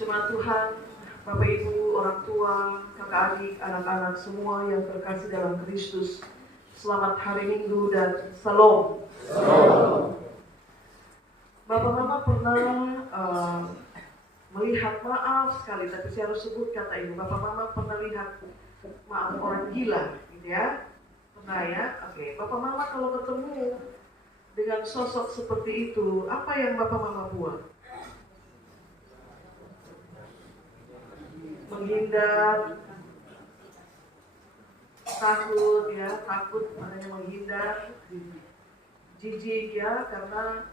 Jemaat Tuhan, Bapak Ibu, orang tua, kakak adik, anak-anak semua yang terkasih dalam Kristus, selamat hari Minggu dan Salam. Bapak Mama pernah melihat, maaf sekali, tapi saya harus sebut kata ini. Bapak Mama pernah lihat, maaf, orang gila, gitu ya? Pernah ya? Oke. Bapak Mama kalau ketemu dengan sosok seperti itu, apa yang Bapak Mama buat? Menghindar, takut ya, takut makanya menghindar, jijik ya, karena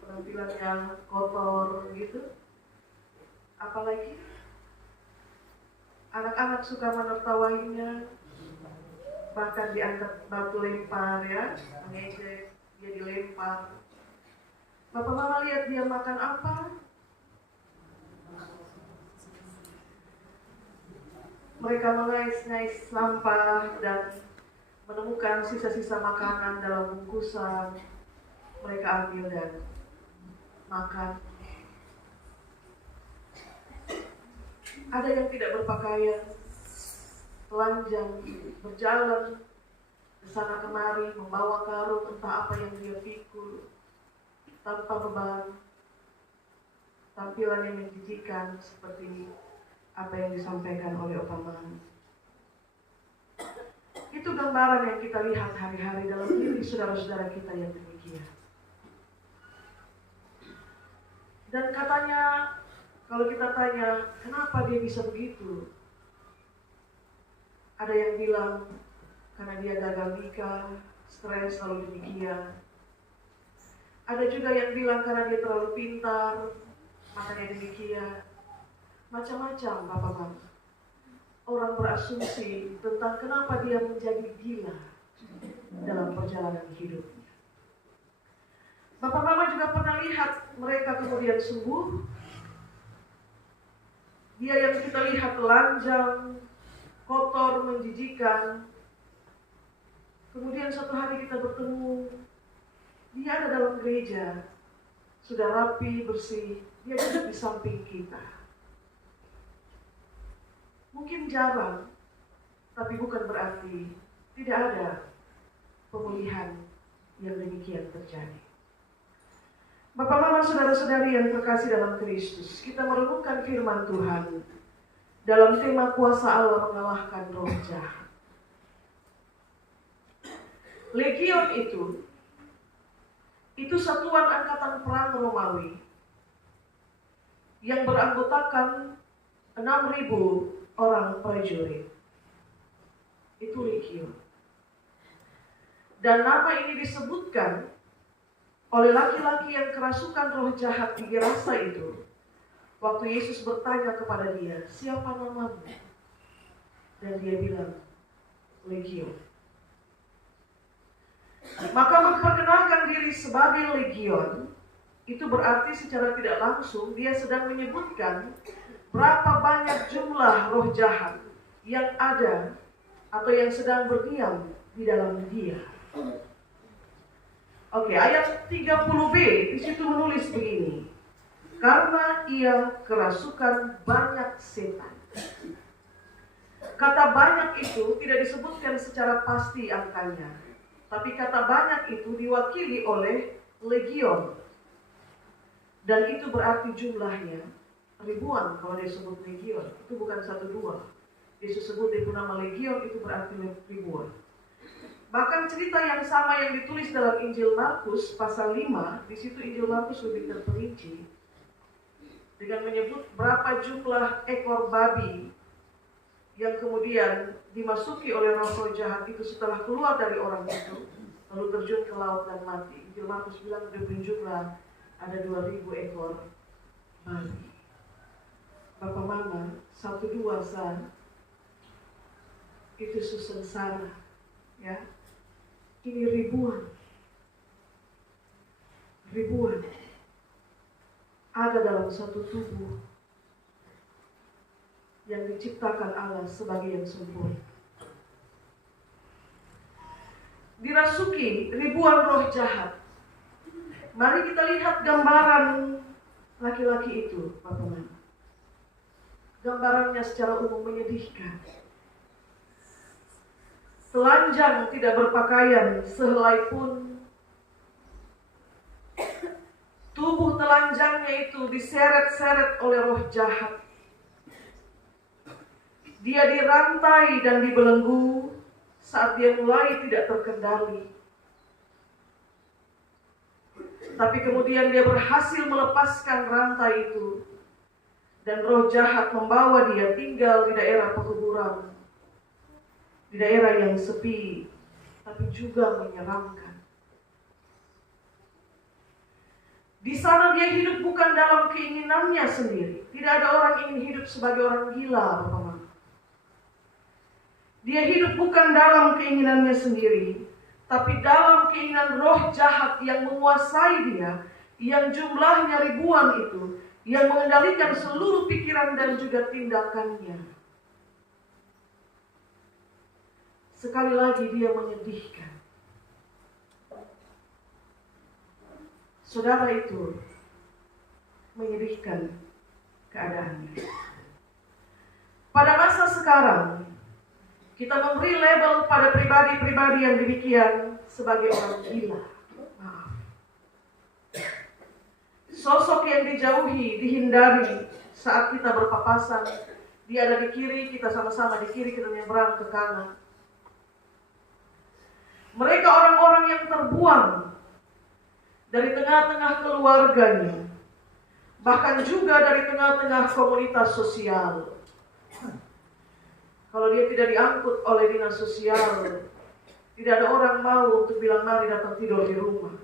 penampilannya kotor gitu. Apalagi anak-anak suka menertawainya, bahkan diangkat batu lempar ya, mengejek, dia dilempar. Bapak Mama lihat dia makan apa? Mereka mengais-ngais sampah dan menemukan sisa-sisa makanan dalam bungkusan. Mereka ambil dan makan. Ada yang tidak berpakaian, telanjang, berjalan ke sana kemari, membawa karung entah apa yang dia pikul, tanpa beban. Tampilan yang menjijikan seperti apa yang disampaikan oleh Opa Mama. Itu gambaran yang kita lihat hari-hari dalam diri saudara-saudara kita yang demikian. Dan katanya, kalau kita tanya, kenapa dia bisa begitu? Ada yang bilang, karena dia gagal nikah, stres selalu demikian. Ada juga yang bilang karena dia terlalu pintar, makanya demikian. Macam-macam Bapak Mama. Orang berasumsi tentang kenapa dia menjadi gila dalam perjalanan hidupnya. Bapak Mama juga pernah lihat mereka kemudian sembuh. Dia yang kita lihat telanjang, kotor, menjijikan. Kemudian suatu hari kita bertemu, dia ada dalam gereja, sudah rapi, bersih, dia duduk di samping kita. Mungkin jarang, tapi bukan berarti tidak ada pemulihan yang demikian terjadi. Bapak Mama, saudara-saudari yang terkasih dalam Kristus, kita merenungkan firman Tuhan dalam tema kuasa Allah mengalahkan roh jahat. Legion itu satuan angkatan perang Romawi yang beranggotakan 6.000 orang prajurit. Itu legion. Dan nama ini disebutkan oleh laki-laki yang kerasukan roh jahat di Gerasa itu. Waktu Yesus bertanya kepada dia, siapa namamu? Dan dia bilang, legion. Maka memperkenalkan diri sebagai legion, itu berarti secara tidak langsung dia sedang menyebutkan berapa banyak jumlah roh jahat yang ada atau yang sedang berdiam di dalam dia. Oke, ayat 30b di situ menulis begini. Karena ia kerasukan banyak setan. Kata banyak itu tidak disebutkan secara pasti angkanya, tapi kata banyak itu diwakili oleh legion. Dan itu berarti jumlahnya ribuan. Kalau dia sebut legion, itu bukan 1-2. Yesus sebut itu nama legion, itu berarti ribuan. Bahkan cerita yang sama yang ditulis dalam Injil Markus pasal 5, di situ Injil Markus lebih terperinci dengan menyebut berapa jumlah ekor babi yang kemudian dimasuki oleh roh jahat itu setelah keluar dari orang itu, lalu terjun ke laut dan mati. Injil Markus bilang diberi jumlah ada 2.000 ekor babi. Bapak Mama, 1-2 sah, itu susensara, ya. Ini ribuan ada dalam satu tubuh yang diciptakan Allah sebagai yang sempurna. Dirasuki ribuan roh jahat. Mari kita lihat gambaran laki-laki itu, Bapak Mama. gambarannya secara umum menyedihkan. Telanjang, tidak berpakaian sehelai pun. Tubuh telanjangnya itu diseret-seret oleh roh jahat. Dia dirantai dan dibelenggu saat dia mulai tidak terkendali. Tapi kemudian dia berhasil melepaskan rantai itu. Dan roh jahat membawa dia tinggal di daerah pekuburan. Di daerah yang sepi, tapi juga menyeramkan. Di sana dia hidup bukan dalam keinginannya sendiri. Tidak ada orang ingin hidup sebagai orang gila, Bapak-Bapak. Dia hidup bukan dalam keinginannya sendiri, tapi dalam keinginan roh jahat yang menguasai dia, yang jumlahnya ribuan itu, yang mengendalikan seluruh pikiran dan juga tindakannya. Sekali lagi dia menyedihkan. Saudara, itu menyedihkan keadaannya. Pada masa sekarang, kita memberi label pada pribadi-pribadi yang demikian sebagai orang gila. Maaf. Sosok yang dijauhi, dihindari saat kita berpapasan. Dia ada di kiri, kita sama-sama di kiri, kita nyebrang ke kanan. Mereka orang-orang yang terbuang dari tengah-tengah keluarganya, bahkan juga dari tengah-tengah komunitas sosial. Kalau dia tidak diangkut oleh dinas sosial, tidak ada orang mau untuk bilang mari datang tidur di rumah.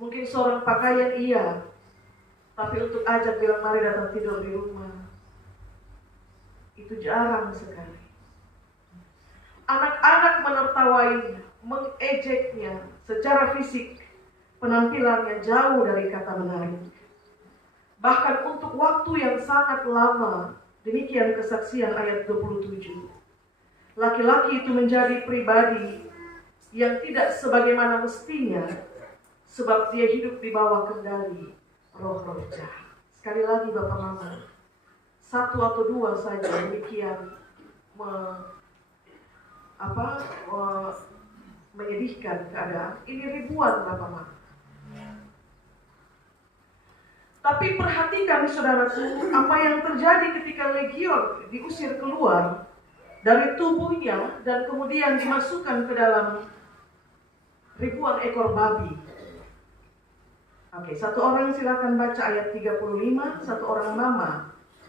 Mungkin seorang pakaian iya, tapi untuk ajak bilang mari datang tidur di rumah, itu jarang sekali. Anak-anak menertawainya, mengejeknya secara fisik, penampilannya jauh dari kata menarik. Bahkan untuk waktu yang sangat lama, demikian kesaksian ayat 27. Laki-laki itu menjadi pribadi yang tidak sebagaimana mestinya, sebab dia hidup di bawah kendali roh-roh jahat. Sekali lagi Bapak Mama, satu atau dua saja demikian menyedihkan keadaan. Ini ribuan Bapak Mama. Tapi perhatikan saudaraku, apa yang terjadi ketika Legion diusir keluar dari tubuhnya dan kemudian dimasukkan ke dalam ribuan ekor babi. Oke, satu orang silakan baca ayat 35, satu orang mama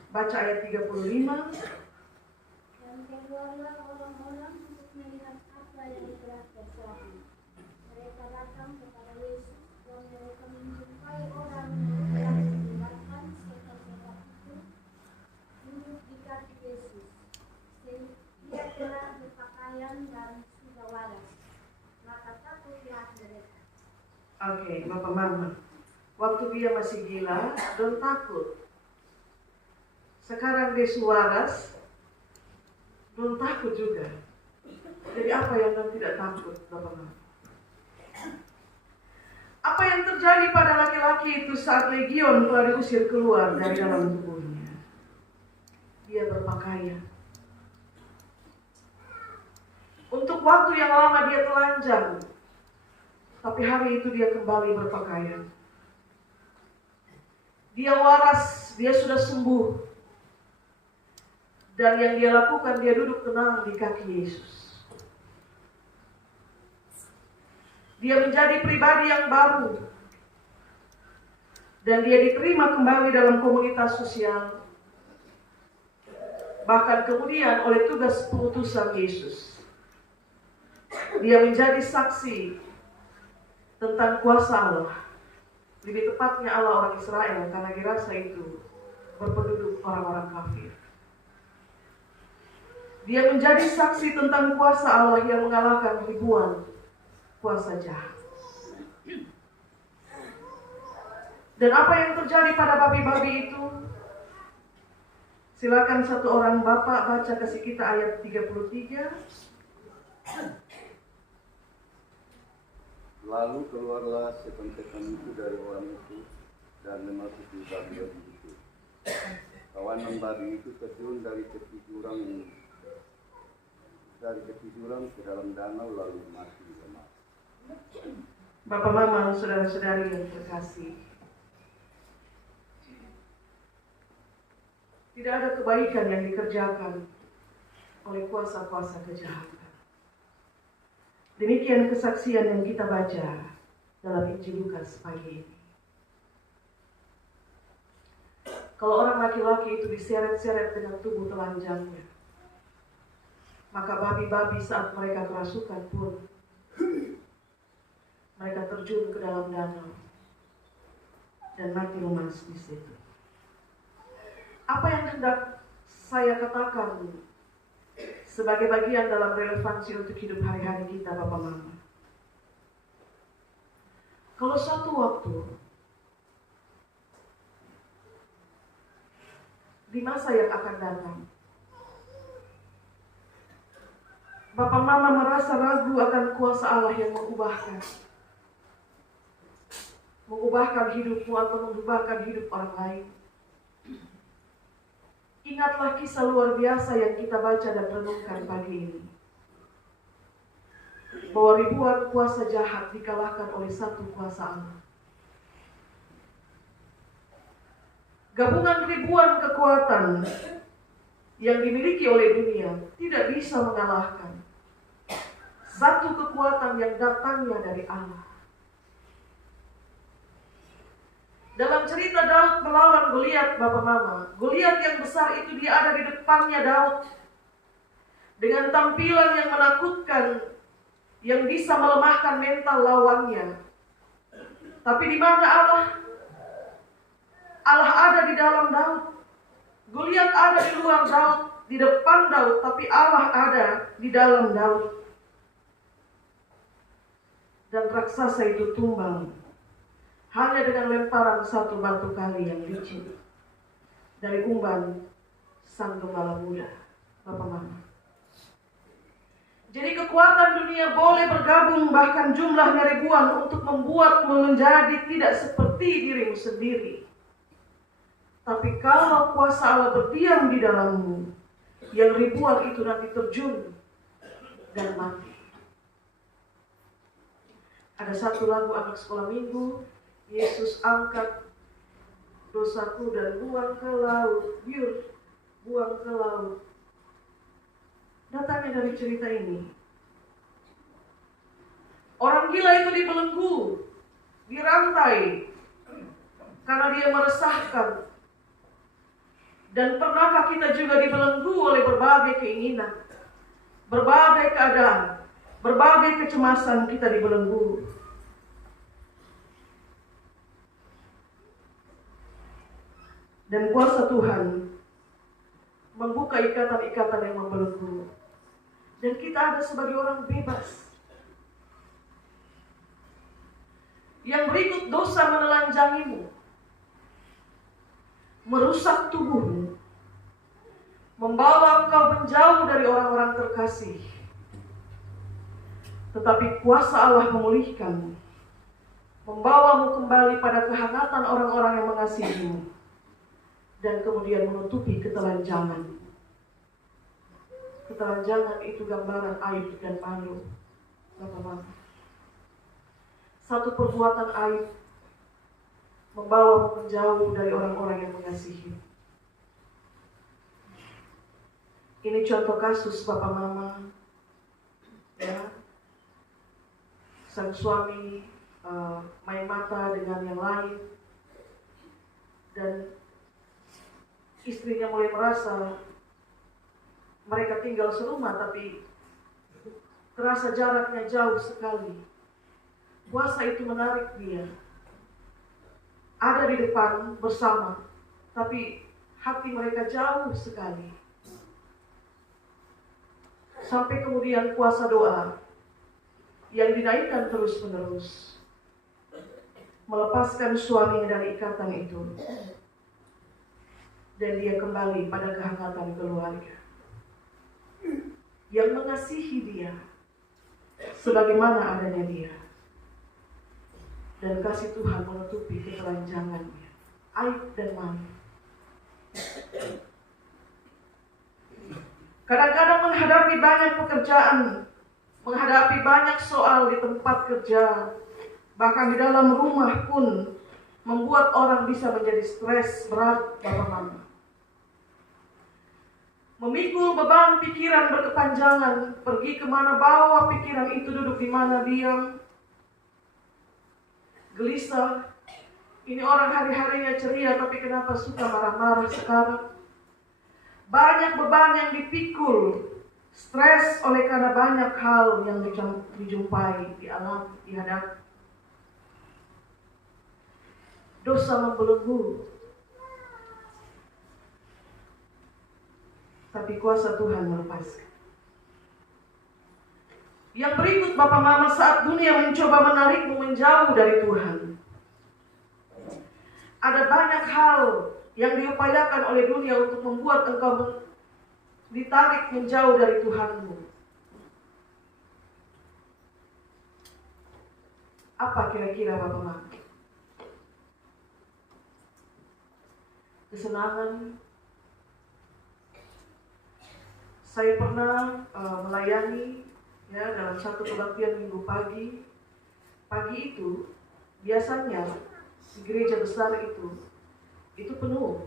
baca ayat 35. Dan keluarlah orang-orang untuk melihat apa yang telah terjadi. Mereka datang kepada Yesus dan mereka menjumpai orang yang telah digerakkan sekat-sekat itu duduk di kaki Yesus. Dia telah berpakaian dan sudah waras. Maka takutlah mereka. Oke, Bapak Mama. Waktu dia masih gila, don't takut. Sekarang dia waras, don't takut juga. Jadi apa yang dan tidak takut, Bapak Mama? Apa yang terjadi pada laki-laki itu saat Legion telah diusir keluar dari dalam tubuhnya? Dia berpakaian. Untuk waktu yang lama dia telanjang, tapi hari itu dia kembali berpakaian. Dia waras, dia sudah sembuh. Dan yang dia lakukan, dia duduk tenang di kaki Yesus. Dia menjadi pribadi yang baru. Dan dia diterima kembali dalam komunitas sosial. Bahkan kemudian oleh tugas pengutusan Yesus, dia menjadi saksi tentang kuasa Allah. Lebih tepatnya Allah orang Israel, karena dirasa itu berpenduduk orang-orang kafir. Dia menjadi saksi tentang kuasa Allah yang mengalahkan ribuan kuasa jahat. Dan apa yang terjadi pada babi-babi itu? Silakan satu orang bapak baca kasih kita ayat 33. Lalu keluarlah setan-setan itu dari orang itu dan memasuki babi-babi itu. Kawanan babi itu terjun dari tepi jurang ke dalam danau lalu mati lemas. Bapak Mama, saudara-saudari yang terkasih, tidak ada kebaikan yang dikerjakan oleh kuasa-kuasa kejahatan. Demikian kesaksian yang kita baca dalam Injil Lukas pagi ini. Kalau orang laki-laki itu diseret-seret dengan tubuh telanjangnya, maka babi-babi saat mereka kerasukan pun mereka terjun ke dalam danau dan mati lemas di situ. Apa yang hendak saya katakan sebagai bagian dalam relevansi untuk hidup hari-hari kita, Bapak Mama? Kalau suatu waktu di masa yang akan datang, Bapak Mama merasa ragu akan kuasa Allah yang mengubahkan hidupmu atau mengubahkan hidup orang lain. Ingatlah kisah luar biasa yang kita baca dan renungkan pagi ini, bahwa ribuan kuasa jahat dikalahkan oleh satu kuasa Allah. Gabungan ribuan kekuatan yang dimiliki oleh dunia tidak bisa mengalahkan satu kekuatan yang datangnya dari Allah. Dalam cerita Daud melawan Goliat, Bapak Mama, Goliat yang besar itu dia ada di depannya Daud dengan tampilan yang menakutkan yang bisa melemahkan mental lawannya. Tapi di mana Allah? Allah ada di dalam Daud. Goliat ada di luar Daud, di depan Daud, tapi Allah ada di dalam Daud. Dan raksasa itu tumbang hanya dengan lemparan satu batu kali yang licin dari umban sang gembala muda, Bapak Mama. Jadi kekuatan dunia boleh bergabung bahkan jumlahnya ribuan untuk membuatmu menjadi tidak seperti dirimu sendiri. Tapi kalau kuasa Allah berdiam di dalammu, yang ribuan itu nanti terjun dan mati. Ada satu lagu anak sekolah minggu, Yesus angkat dosaku dan buang ke laut, biur, buang ke laut. Datangnya dari cerita ini. Orang gila itu dibelenggu, dirantai, karena dia meresahkan. Dan pernahkah kita juga dibelenggu oleh berbagai keinginan, berbagai keadaan, berbagai kecemasan kita dibelenggu. Dan kuasa Tuhan membuka ikatan-ikatan yang membelenggu. Dan kita ada sebagai orang bebas. Yang berikut dosa menelanjangimu, merusak tubuhmu, membawa engkau menjauh dari orang-orang terkasih. Tetapi kuasa Allah memulihkanmu, membawamu kembali pada kehangatan orang-orang yang mengasihimu, dan kemudian menutupi ketelanjangan. Ketelanjangan itu gambaran aib dan malu, Bapak-Bapak. Satu perbuatan aib membawamu menjauh dari orang-orang yang mengasihi. Ini contoh kasus Bapak Mama, ya, sang suami main mata dengan yang lain, dan istrinya mulai merasa mereka tinggal serumah, tapi terasa jaraknya jauh sekali. Kuasa itu menarik dia. Ada di depan bersama, tapi hati mereka jauh sekali. Sampai kemudian kuasa doa yang dinaikkan terus-menerus melepaskan suaminya dari ikatan itu, dan dia kembali pada kehangatan keluarga yang mengasihi dia sebagaimana adanya dia. Dan kasih Tuhan menutupi ketelanjangannya, aib dan malu. Kadang-kadang menghadapi banyak pekerjaan, menghadapi banyak soal di tempat kerja, bahkan di dalam rumah pun membuat orang bisa menjadi stres berat, Bapak Mama. Memikul beban pikiran berkepanjangan, pergi kemana bawa pikiran itu, duduk di mana diam, gelisah. Ini orang hari-harinya ceria, tapi kenapa suka marah-marah sekarang? Banyak beban yang dipikul, stres oleh karena banyak hal yang dijumpai, dialami, dihadapi. Dosa membelenggu, tapi kuasa Tuhan melepaskan. Yang berikut Bapak Mama, saat dunia mencoba menarikmu menjauh dari Tuhan, ada banyak hal yang diupayakan oleh dunia untuk membuat engkau ditarik menjauh dari Tuhanmu. Apa kira-kira Bapak Mama? Kesenangan. Saya pernah melayani dalam satu kebaktian minggu pagi. Pagi itu biasanya di gereja besar itu penuh.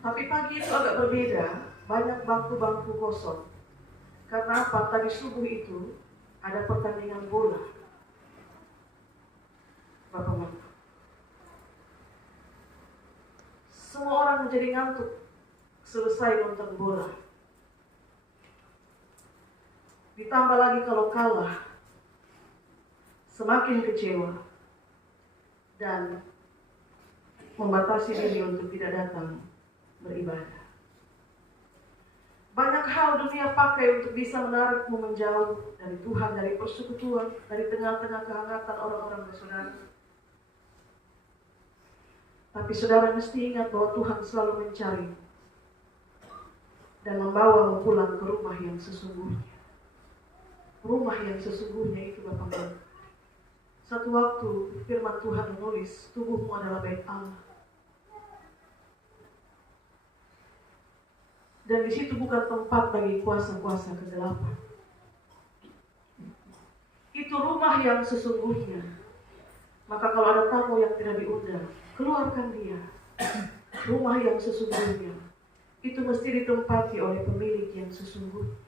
Tapi pagi itu agak berbeda, banyak bangku-bangku kosong. Karena apa? Tadi subuh itu ada pertandingan bola. Bapak Mama, semua orang menjadi ngantuk selesai nonton bola. Ditambah lagi kalau kalah, semakin kecewa dan membatasi diri untuk tidak datang beribadah. Banyak hal dunia pakai untuk bisa menarikmu menjauh dari Tuhan, dari persekutuan, dari tengah-tengah kehangatan orang-orang bersaudara. Tapi saudara mesti ingat bahwa Tuhan selalu mencari dan membawamu pulang ke rumah yang sesungguhnya. Rumah yang sesungguhnya itu Bapak Mama. Satu waktu firman Tuhan menulis, tubuhmu adalah bait Allah. Dan di situ bukan tempat bagi kuasa-kuasa kegelapan. Itu rumah yang sesungguhnya. Maka kalau ada tamu yang tidak diundang, keluarkan dia. Rumah yang sesungguhnya itu mesti ditempati oleh pemilik yang sesungguhnya.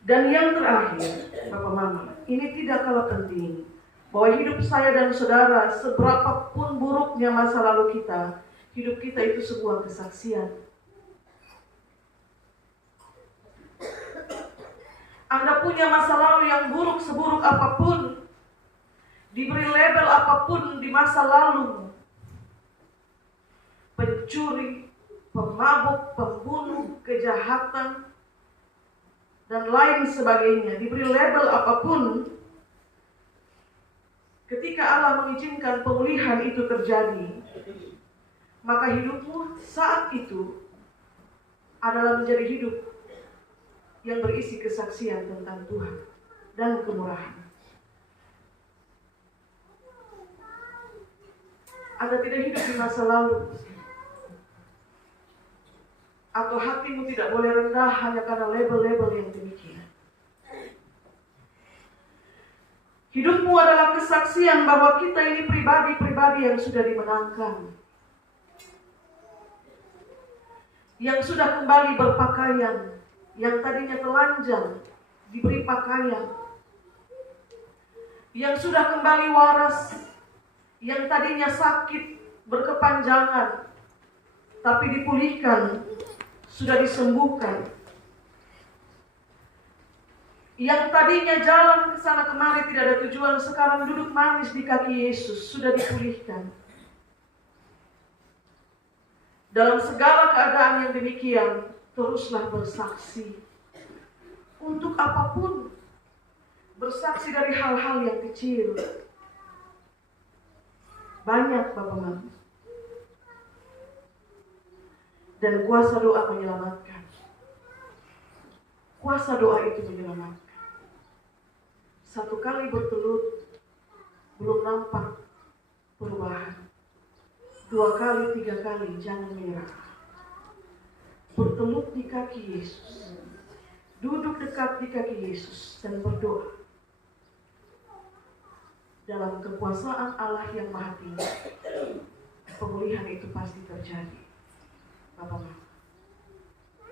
Dan yang terakhir, Bapak Mama, ini tidak kalah penting, bahwa hidup saya dan saudara, seberapapun buruknya masa lalu kita, hidup kita itu sebuah kesaksian. Anda punya masa lalu yang buruk, seburuk apapun, diberi label apapun di masa lalu, pencuri, pemabuk, pembunuh, kejahatan, dan lain sebagainya, diberi label apapun, ketika Allah mengizinkan pemulihan itu terjadi, maka hidupmu saat itu adalah menjadi hidup yang berisi kesaksian tentang Tuhan dan kemurahan. Anda tidak hidup di masa lalu, atau hatimu tidak boleh rendah hanya karena label-label yang demikian. Hidupmu adalah kesaksian bahwa kita ini pribadi-pribadi yang sudah dimenangkan, yang sudah kembali berpakaian, yang tadinya telanjang diberi pakaian, yang sudah kembali waras, yang tadinya sakit berkepanjangan tapi dipulihkan, sudah disembuhkan, yang tadinya jalan ke sana kemari tidak ada tujuan, sekarang duduk manis di kaki Yesus, sudah dipulihkan. Dalam segala keadaan yang demikian, teruslah bersaksi. Untuk apapun, bersaksi dari hal-hal yang kecil. Banyak Bapak Mama. Dan kuasa doa menyelamatkan. Kuasa doa itu menyelamatkan. Satu kali bertelut, belum nampak perubahan. 2 kali, 3 kali, jangan menyerah. Bertelut di kaki Yesus, duduk dekat di kaki Yesus dan berdoa. Dalam kekuasaan Allah yang Maha Tinggi, pemulihan itu pasti terjadi, Bapak Mama.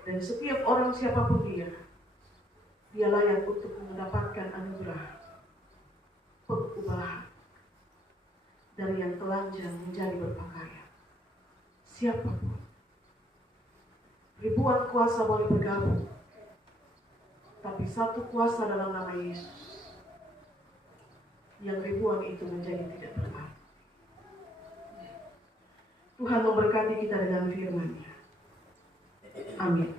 Dan setiap orang siapapun dia layak untuk mendapatkan anugerah pengubahan dari yang telanjang menjadi berpakaian. Siapapun, ribuan kuasa boleh bergabung, tapi satu kuasa dalam nama Yesus, yang ribuan itu menjadi tidak berarti. Tuhan memberkati kita dengan firman-Nya. Amin.